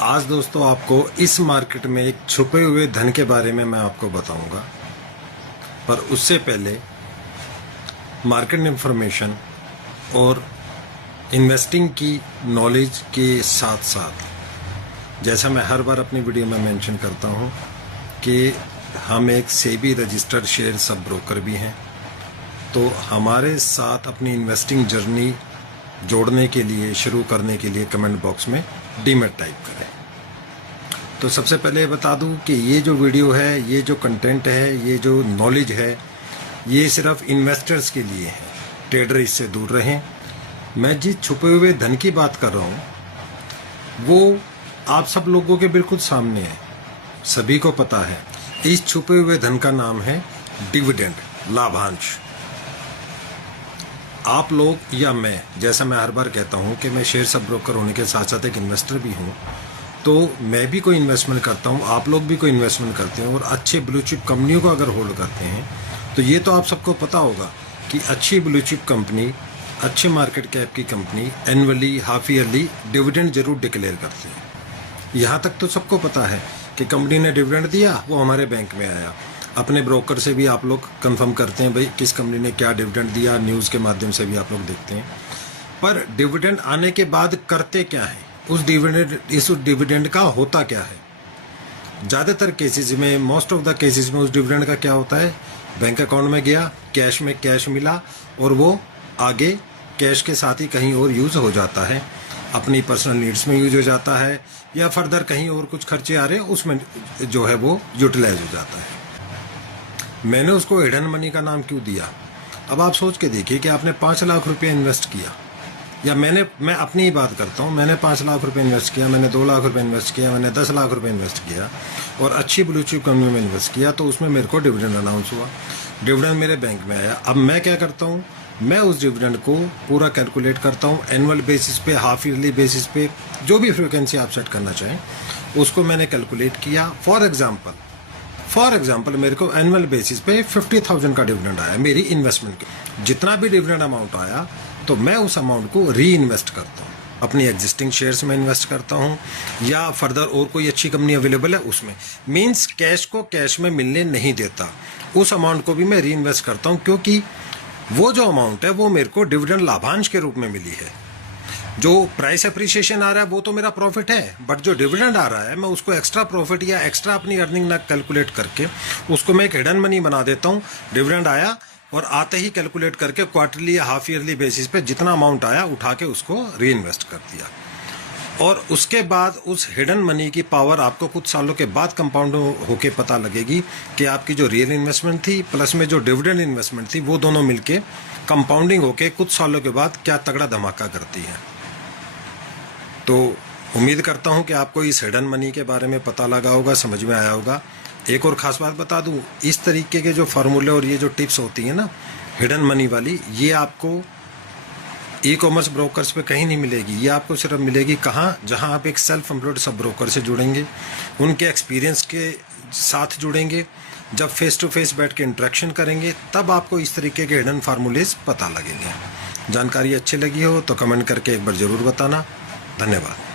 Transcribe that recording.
आज दोस्तों आपको इस मार्केट में एक छुपे हुए धन के बारे में मैं आपको बताऊंगा, पर उससे पहले मार्केट इन्फॉर्मेशन और इन्वेस्टिंग की नॉलेज के साथ साथ, जैसा मैं हर बार अपनी वीडियो में मेंशन करता हूं कि हम एक SEBI registered share sub broker भी हैं, तो हमारे साथ अपनी इन्वेस्टिंग जर्नी जोड़ने के लिए, शुरू करने के लिए कमेंट बॉक्स में डीमैट टाइप करें। तो सबसे पहले बता दूं कि ये जो वीडियो है, ये जो कंटेंट है, ये जो नॉलेज है, ये सिर्फ इन्वेस्टर्स के लिए है। ट्रेडर इससे दूर रहें। मैं जिस छुपे हुए धन की बात कर रहा हूं वो आप सब लोगों के बिल्कुल सामने है, सभी को पता है। इस छुपे हुए धन का नाम है डिविडेंड, लाभांश। आप लोग या मैं, जैसा मैं हर बार कहता हूं कि मैं शेयर सब ब्रोकर होने के साथ साथ एक इन्वेस्टर भी हूं, तो मैं भी कोई इन्वेस्टमेंट करता हूं, आप लोग भी कोई इन्वेस्टमेंट करते हैं और अच्छे ब्लू चिप कंपनियों को अगर होल्ड करते हैं तो ये तो आप सबको पता होगा कि अच्छी ब्लू चिप कंपनी, अच्छे मार्केट कैप की company annually, half yearly dividend जरूर डिक्लेयर करती है। यहाँ तक तो सबको पता है कि कंपनी ने डिविडेंड दिया, वो हमारे बैंक में आया। अपने ब्रोकर से भी आप लोग कंफर्म करते हैं भाई किस कंपनी ने क्या डिविडेंड दिया, न्यूज़ के माध्यम से भी आप लोग देखते हैं। पर डिविडेंड आने के बाद करते क्या है, उस डिविडेंड का होता क्या है? ज़्यादातर केसेस में, मोस्ट ऑफ द केसेस में उस डिविडेंड का क्या होता है, बैंक अकाउंट में गया, कैश में कैश मिला और वो आगे कैश के साथ ही कहीं और यूज़ हो जाता है, अपनी पर्सनल नीड्स में यूज हो जाता है, या फर्दर कहीं और कुछ खर्चे आ रहे हैं उसमें जो है वो यूटिलाइज हो जाता है। मैंने उसको हिडन मनी का नाम क्यों दिया? अब आप सोच के देखिए कि आपने 5 लाख रुपये इन्वेस्ट किया, या मैं अपनी ही बात करता हूँ, मैंने 5 लाख रुपये इन्वेस्ट किया, मैंने 2 लाख रुपये इन्वेस्ट किया, मैंने 10 लाख रुपये इन्वेस्ट किया और अच्छी ब्लू चिप कंपनी में इन्वेस्ट किया, तो उसमें मेरे को डिविडेंड अनाउंस हुआ, डिविडेंड मेरे बैंक में आया। अब मैं क्या करता हूँ, मैं उस डिविडेंड को पूरा कैलकुलेट करता हूँ एनुअल बेसिस पे, हाफ ईयरली बेसिस पे, जो भी फ्रिक्वेंसी आप सेट करना चाहें उसको मैंने कैलकुलेट किया। फॉर एग्जाम्पल मेरे को एनुअल बेसिस पे 50,000 का डिविडेंड आया मेरी इन्वेस्टमेंट के। जितना भी डिविडेंड अमाउंट आया तो मैं उस अमाउंट को री इन्वेस्ट करता हूँ, अपनी एग्जिस्टिंग शेयर्स में इन्वेस्ट करता हूँ, या फर्दर और कोई अच्छी कंपनी अवेलेबल है उसमें। मींस कैश को कैश में मिलने नहीं देता, उस अमाउंट को भी मैं री इन्वेस्ट करता हूँ, क्योंकि वो जो अमाउंट है वो मेरे को डिविडेंड लाभांश के रूप में मिली है। जो प्राइस अप्रिसिएशन आ रहा है वो तो मेरा प्रॉफिट है, बट जो डिविडेंड आ रहा है मैं उसको एक्स्ट्रा प्रॉफिट या एक्स्ट्रा अपनी अर्निंग ना कैलकुलेट करके उसको मैं एक हिडन मनी बना देता हूँ। डिविडेंड आया और आते ही कैलकुलेट करके क्वार्टरली या हाफ ईयरली बेसिस पे जितना अमाउंट आया उठा के उसको री इन्वेस्ट कर दिया। और उसके बाद उस हिडन मनी की पावर आपको कुछ सालों के बाद कंपाउंड होके पता लगेगी कि आपकी जो रियल इन्वेस्टमेंट थी प्लस में जो डिविडेंड इन्वेस्टमेंट थी वो दोनों मिलके कंपाउंडिंग होके कुछ सालों के बाद क्या तगड़ा धमाका करती है। तो उम्मीद करता हूं कि आपको इस हिडन मनी के बारे में पता लगा होगा, समझ में आया होगा। एक और ख़ास बात बता दूं, इस तरीके के जो फार्मूले और ये जो टिप्स होती हैं ना हिडन मनी वाली, ये आपको ई कॉमर्स ब्रोकर्स पे कहीं नहीं मिलेगी। ये आपको सिर्फ मिलेगी कहाँ, जहाँ आप एक सेल्फ एम्प्लॉयड सब ब्रोकर से जुड़ेंगे, उनके एक्सपीरियंस के साथ जुड़ेंगे, जब फेस टू फेस बैठ के इंटरेक्शन करेंगे तब आपको इस तरीके के हिडन फार्मूलेज पता लगेंगे। जानकारी अच्छी लगी हो तो कमेंट करके एक बार ज़रूर बताना। धन्यवाद।